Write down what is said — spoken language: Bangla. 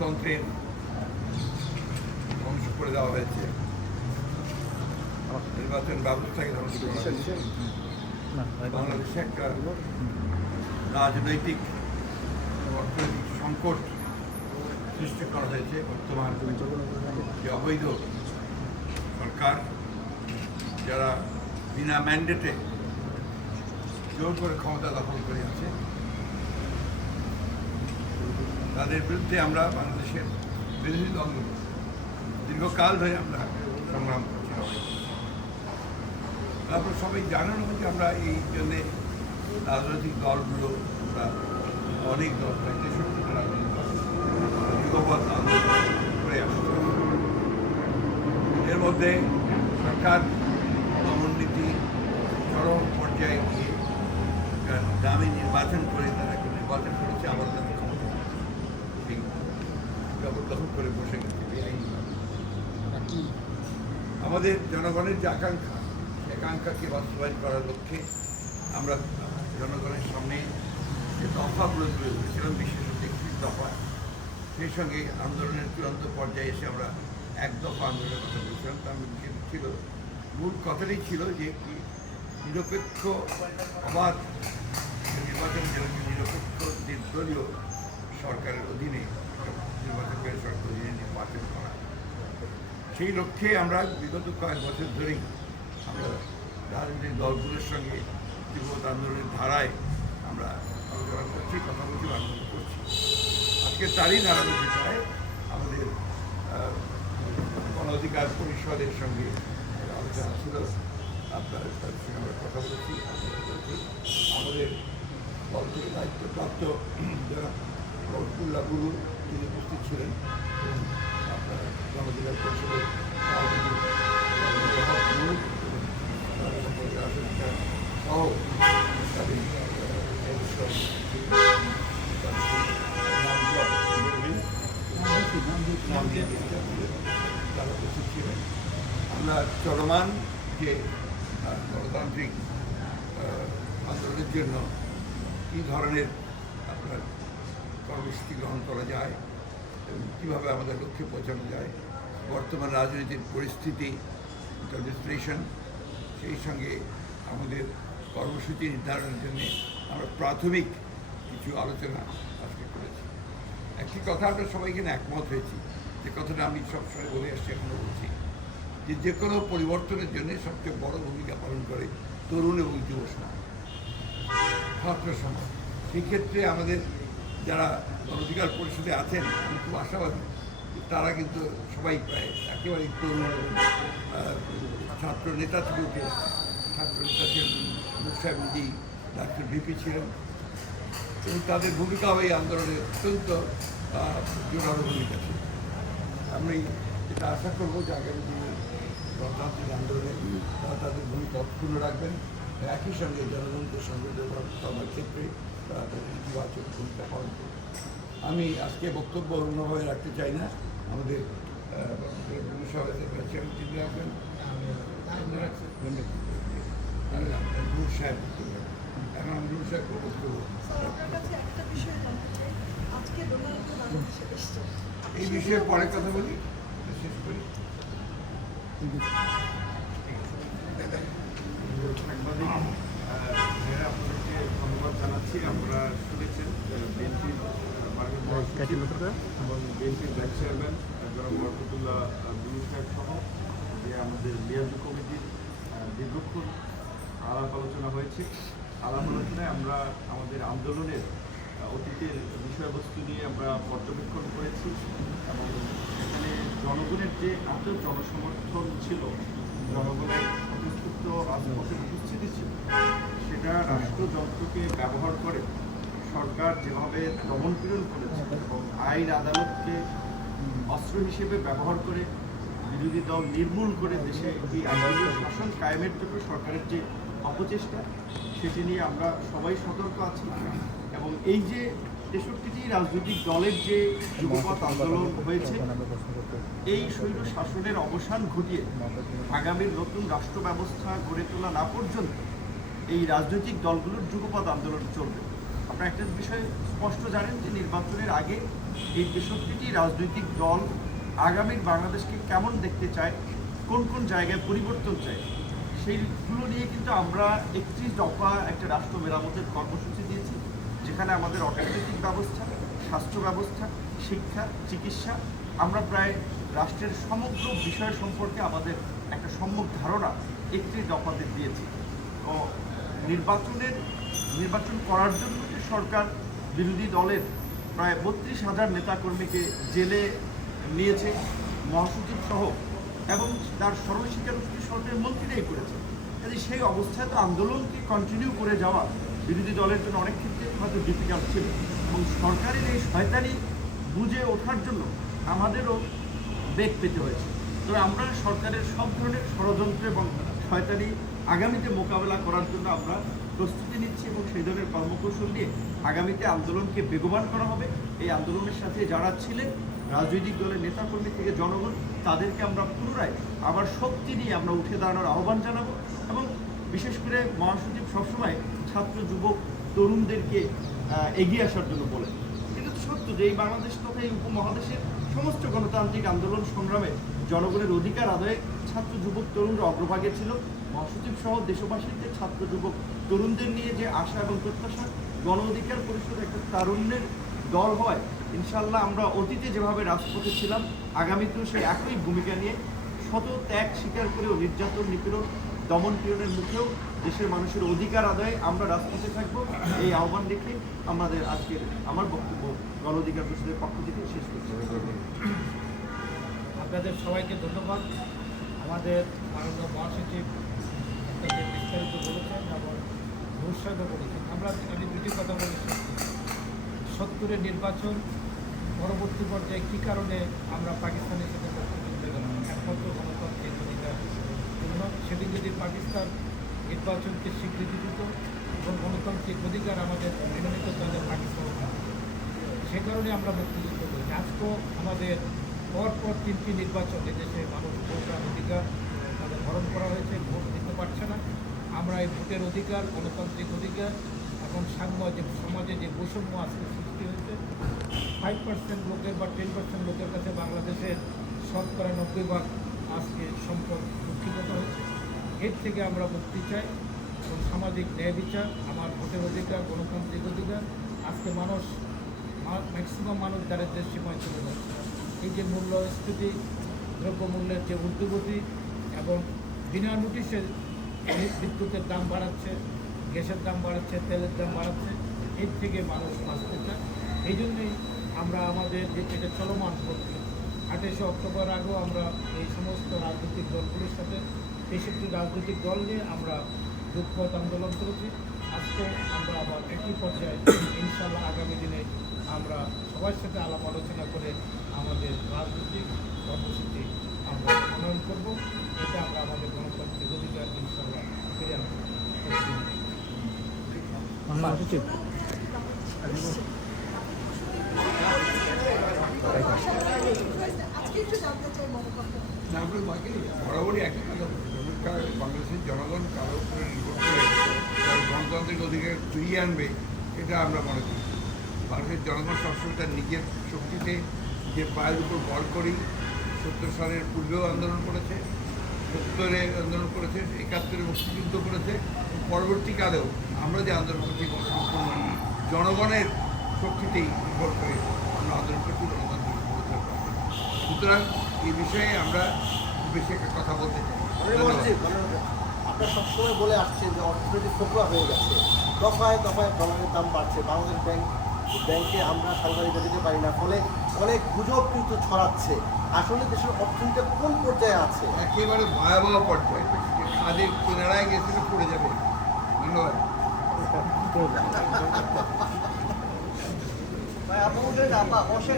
গণতন্ত্রের ধ্বংস করে দেওয়া হয়েছে, নির্বাচন ব্যবস্থাকে ধ্বংস করা হয়েছে, বাংলাদেশে একটা রাজনৈতিক অর্থনৈতিক সংকট সৃষ্টি করা হয়েছে। বর্তমান যে অবৈধ সরকার, যারা বিনা ম্যান্ডেটে জোর করে ক্ষমতা দখল করে আছে, তাদের বিরুদ্ধে আমরা বাংলাদেশের বিরোধী দলগুলো দীর্ঘকাল ধরে আমরা সংগ্রাম করছি। তারপর সবাই জানেন যে আমরা এই জন্যে রাজনৈতিক দলগুলো আমরা অনেক দল, 63টা রাজনৈতিক দল যুগপৎ আন্দোলন করে আসছে। এর মধ্যে সরকার দমননীতি চরম পর্যায়ে গিয়ে দামি নির্বাচন করে তারা একটা নির্বাচন করেছে, আবার তাদের ক্ষমতা জবরদখল করে বসে গেছে বেআইনিভাবে। আমাদের জনগণের যে আকাঙ্ক্ষা, সে আকাঙ্ক্ষাকে বাস্তবায়ন করার লক্ষ্যে আমরা জনগণের সামনে যে দফাগুলো তুলে ধরেছিলাম, বিশেষত 31 দফা, সেই সঙ্গে আন্দোলনের চূড়ান্ত পর্যায়ে এসে আমরা 1 দফা আন্দোলনের কথা বলছিলাম। তার মধ্যে ছিল, মূল কথাটাই ছিল যে কি নিরপেক্ষ অবাধ নির্বাচন যেন নিরপেক্ষ নির্দলীয় সরকারের অধীনে নির্বাচনকারী সরকার অধীনে নির্বাচন করা। সেই লক্ষ্যে আমরা বিগত কয়েক বছর ধরেই আমরা রাজনৈতিক দলগুলোর সঙ্গে যুবক আন্দোলনের ধারায় আমরা আলোচনা করছি, কথা বলছি, আন্দোলন করছি। আজকে তারই ধারাবাহিকতায় আমাদের গণ অধিকার পরিষদের সঙ্গে আলোচনা ছিল, আপনাদের সঙ্গে আমরা কথা বলছি। আমাদের দল থেকে দায়িত্বপ্রাপ্ত যারা রহমতুল্লাহ গুরু, তিনি উপস্থিত ছিলেন, আপনার গণ অধিকার পরিষদের সভাপতি সহ তাদের তারা উপস্থিত ছিলেন। আমরা চলমান যে গণতান্ত্রিক আন্দোলনের জন্য কী ধরনের আপনার কর্মসূচি গ্রহণ করা যায় এবং কীভাবে আমাদের লক্ষ্যে পৌঁছানো যায়, বর্তমান রাজনৈতিক পরিস্থিতি, বিশ্লেষণ, সেই সঙ্গে আমাদের কর্মসূচি নির্ধারণের জন্য আমরা প্রাথমিক কিছু আলোচনা আজকে করেছি। একটি কথা আমরা সবাই এখানে একমত হয়েছি, যে কথাটা আমি সবসময় বলে আসছি, এখনও বলছি, যে কোনো পরিবর্তনের জন্য সবচেয়ে বড় ভূমিকা পালন করে তরুণ এবং যুব সমাজ, ছাত্র সমাজ। সেক্ষেত্রে আমাদের যারা গণ অধিকার পরিষদে আছেন, আমি খুব আশাবাদী তারা কিন্তু সবাই প্রায় একেবারেই তরুণ এবং ছাত্র নেতা থেকে উঠে, ছাত্র নেতা ছিলেন নূর সাহেব নিজেই, ডাক্তার ভিপি ছিলেন, এবং তাদের ভূমিকাও এই আন্দোলনে অত্যন্ত জোরালো ভূমিকা ছিল। আমি এটা আশা করবো যে আগামী দিনে গণতান্ত্রিক আন্দোলনে তারা তাদের ভূমিকা অক্ষুণ্ণ রাখবেন, একই সঙ্গে জনগণকে সংগঠিত করার ক্ষেত্রে তারা তাদের ইতিবাচক ভূমিকা পালন করবে। আমি আজকে বক্তব্য অন্যভাবে রাখতে চাই না। আমাদের চিঠি রাখবেন নূর সাহেব, এখন আমি নূর সাহেব বক্তব্য। এই বিষয়ে পরে কথা বলি, শেষ করি। আপনাদেরকে ধন্যবাদ জানাচ্ছি। আমরা শুনেছেন বিএনপির এবং বিএনপির ভাইস চেয়ারম্যান জনাব বরকতুল্লাহ গুরু সাহেব সহ যে আমাদের লিয়াজু কমিটির দীর্ঘক্ষণ আলাপ আলোচনা হয়েছে। আলাপ আলোচনায় আমরা আমাদের আন্দোলনের অতীতের বিষয়বস্তু নিয়ে আমরা পর্যবেক্ষণ করেছি এবং এখানে জনগণের যে আন্তর জনসমর্থন ছিল, জনগণের স্বতঃস্ফূর্ত রাজপথের উপস্থিতি ছিল, সেটা রাষ্ট্রযন্ত্রকে ব্যবহার করে সরকার যেভাবে দমনপীড়ন করেছে এবং আইন আদালতকে অস্ত্র হিসেবে ব্যবহার করে বিরোধী দল নির্মূল করে দেশে একটি আইনজীবী শাসন কায়েমের জন্য সরকারের যে অপচেষ্টা, সেটি নিয়ে আমরা সবাই সতর্ক আছি। এবং এই যে 63টি রাজনৈতিক দলের যে যুগপৎ আন্দোলন হয়েছে, এই স্বৈর শাসনের অবসান ঘটিয়ে আগামীর নতুন রাষ্ট্র ব্যবস্থা গড়ে তোলা না পর্যন্ত এই রাজনৈতিক দলগুলোর যুগপৎ আন্দোলন চলবে। আপনারা একটা বিষয় স্পষ্ট জানেন যে নির্বাচনের আগে এই 63টি রাজনৈতিক দল আগামীর বাংলাদেশকে কেমন দেখতে চায়, কোন কোন জায়গায় পরিবর্তন চায়, সেইগুলো নিয়ে কিন্তু আমরা 31 দফা একটা রাষ্ট্র মেরামতের কর্মসূচি দিয়েছি, যেখানে আমাদের অর্থনৈতিক ব্যবস্থা, স্বাস্থ্য ব্যবস্থা, শিক্ষা, চিকিৎসা, আমরা প্রায় রাষ্ট্রের সমগ্র বিষয় সম্পর্কে আমাদের একটা সম্যক ধারণা 31 দফাতে দিয়েছি। তো নির্বাচন করার জন্য যে সরকার বিরোধী দলের প্রায় 32,000 নেতাকর্মীকে জেলে নিয়েছে, মহাসচিব সহ, এবং তার সরল স্বীকারোক্তি সরকারের মন্ত্রীরাই করেছে। কাজে সেই অবস্থায় তো আন্দোলনকে কন্টিনিউ করে যাওয়া বিরোধী দলের জন্য অনেক ক্ষেত্রে হয়তো ডিফিকাল্ট ছিল, এবং সরকারের এই শয়তানি বুঝে ওঠার জন্য আমাদেরও বেগ পেতে হয়েছে। তবে আমরা সরকারের সব ধরনের ষড়যন্ত্র এবং শয়তানি আগামীতে মোকাবেলা করার জন্য আমরা প্রস্তুতি নিচ্ছি, এবং সেই ধরনের কর্মকৌশল নিয়ে আগামীতে আন্দোলনকে বেগবান করা হবে। এই আন্দোলনের সাথে যারা ছিলেন রাজনৈতিক দলের নেতাকর্মী থেকে জনগণ, তাদেরকে আমরা পুনরায় আবার শক্তি নিয়ে আমরা উঠে দাঁড়ানোর আহ্বান জানাবো, এবং বিশেষ করে মহাসচিব সবসময় ছাত্র যুবক তরুণদেরকে এগিয়ে আসার জন্য বলেন। এটা তো সত্য যে এই বাংলাদেশ তথা এই উপমহাদেশের সমস্ত গণতান্ত্রিক আন্দোলন সংগ্রামে জনগণের অধিকার আদায়ে ছাত্র যুবক তরুণরা অগ্রভাগে ছিল। মহাসচিব সহ দেশবাসীতে ছাত্র যুবক তরুণদের নিয়ে যে আশা এবং প্রত্যাশা, গণ অধিকার পরিষদ একটা তারুণ্যের দল হয়, ইনশাল্লাহ আমরা অতীতে যেভাবে রাজপথে ছিলাম আগামীতেও সেই একই ভূমিকা নিয়ে শত ত্যাগ স্বীকার করেও নির্যাতন, নিপীড়ন, দমন পীড়নের মুখেও দেশের মানুষের অধিকার আদায়ে আমরা রাজপথে থাকব। এই আহ্বান রেখে আমাদের আজকের আমার বক্তব্য গণ অধিকার পরিষদের পক্ষ থেকে শেষ করতে হবে। আপনাদের সবাইকে ধন্যবাদ। আমাদের মাননীয় মহাসচিব আপনাদের বিস্তারিত বলেছেন এবং ভবিষ্যৎও বলেছেন। আমি দুটি কথা বলেছি। 70-এর নির্বাচন পরবর্তী পর্যায়ে কী কারণে আমরা পাকিস্তানের সাথে প্রস্তুতি গেলাম, একমাত্র গণতান্ত্রিক অধিকার জন্য। সেদিন যদি পাকিস্তান নির্বাচনকে স্বীকৃতি দিত এবং গণতান্ত্রিক অধিকার আমাদের মেনে নিত, তাহলে পাকিস্তান সে কারণে আমরা মুক্তিযুদ্ধ করি। আজকেও আমাদের পরপর 3টি নির্বাচন এদেশে মানুষ ভোটার অধিকার তাদের হরণ করা হয়েছে, ভোট দিতে পারছে না। আমরা এই ভোটের অধিকার, গণতান্ত্রিক অধিকার এবং সামাজিক সমাজে যে বৈষম্য আজকে সৃষ্টি হয়েছে, 5% লোকের বা 10% লোকের কাছে বাংলাদেশের শতকরা 90% আজকে সম্পদ সুরক্ষিত হয়েছে। এর থেকে আমরা মুক্তি চাই এবং সামাজিক ন্যায় বিচার, আমার ভোটের অধিকার, গণতান্ত্রিক অধিকার। আজকে ম্যাক্সিমাম মানুষ দারিদ্র্যের সীমায় চলে যাচ্ছে। এই যে মূল্যস্ফীতি, দ্রব্যমূল্যের যে ঊর্ধ্বগতি এবং বিনা নোটিশে বিদ্যুতের দাম বাড়াচ্ছে, গ্যাসের দাম বাড়াচ্ছে, তেলের দাম বাড়াচ্ছে, এর থেকে মানুষ বাঁচতে চায়। এই জন্যই আমরা আমাদের যে এটা চলমান করছি, 28শে অক্টোবর আগেও আমরা এই সমস্ত রাজনৈতিক দলগুলির সাথে 63টি রাজনৈতিক দল নিয়ে আমরা যুগপথ আন্দোলন করেছি। আজকে আমরা আবার একই পর্যায়ে ইনশাআল্লাহ আগামী দিনে আমরা সবার সাথে আলাপ আলোচনা করে আমাদের রাজনৈতিক কর্মসূচি আমরা প্রণয়ন করব। এটা আমরা আমাদের গণতান্ত্রিক অধিকার ইনশাআল্লাহ ফিরে আনবো। না, আমরা বরাবরই একই কথা বলি, বাংলাদেশের জনগণ কারো উপরে নির্ভর করে তার গণতান্ত্রিক অধিকার ফিরিয়ে আনবে, এটা আমরা মনে করি। বাংলাদেশের জনগণ সবসময় তার নিজের শক্তিতে, নিজের পায়ের উপর ভর করেই 70 সালের পূর্বেও আন্দোলন করেছে, 70-এ আন্দোলন করেছে, 71-এ মুক্তিযুদ্ধ করেছে, পরবর্তীকালেও আমরা যে আন্দোলন করছি সম্পূর্ণ জনগণের শক্তিতেই নির্ভর করে আমরা আন্দোলন করছি, গণতান্ত্রিক অধিকার পাচ্ছি। সুতরাং এই বিষয়ে আমরা খুব বেশি একটা কথা বলতে চাই। আপনারা সবসময় বলে আসছেন যে অর্থনৈতিক ফোকলা হয়ে গেছে, দফায় দফায় ডলারের দাম বাড়ছে, বাংলাদেশ ব্যাংকে আমরা সাংবাদিকতা দিতে পারি না, ফলে অনেক গুজব কিন্তু ছড়াচ্ছে। আসলে দেশের অর্থনীতি কোন পর্যায়ে আছে? একেবারে ভয়াবহ পর্যায়ে, কাজের কেনারায় গেছিল পড়ে যাবে। ধন্যবাদ। ভাই আপনার বসে